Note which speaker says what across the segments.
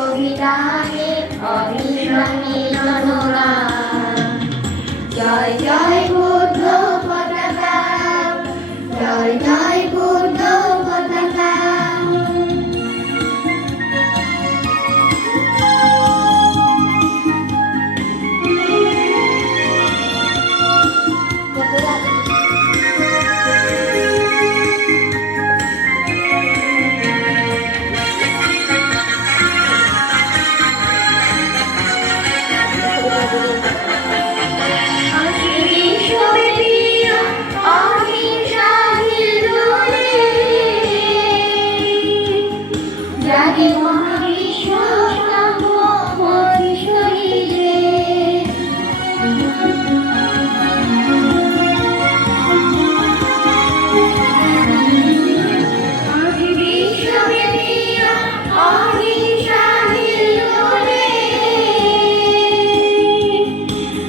Speaker 1: অভিধানে অভি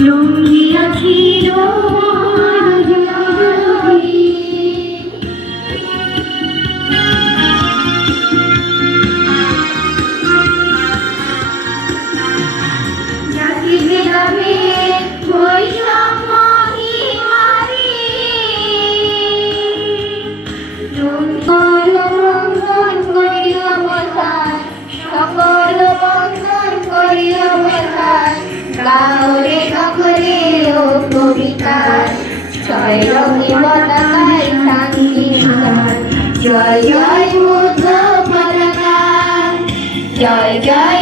Speaker 1: লুকিয়া ছিল Joyoy Joyoy Joyoy Joyoy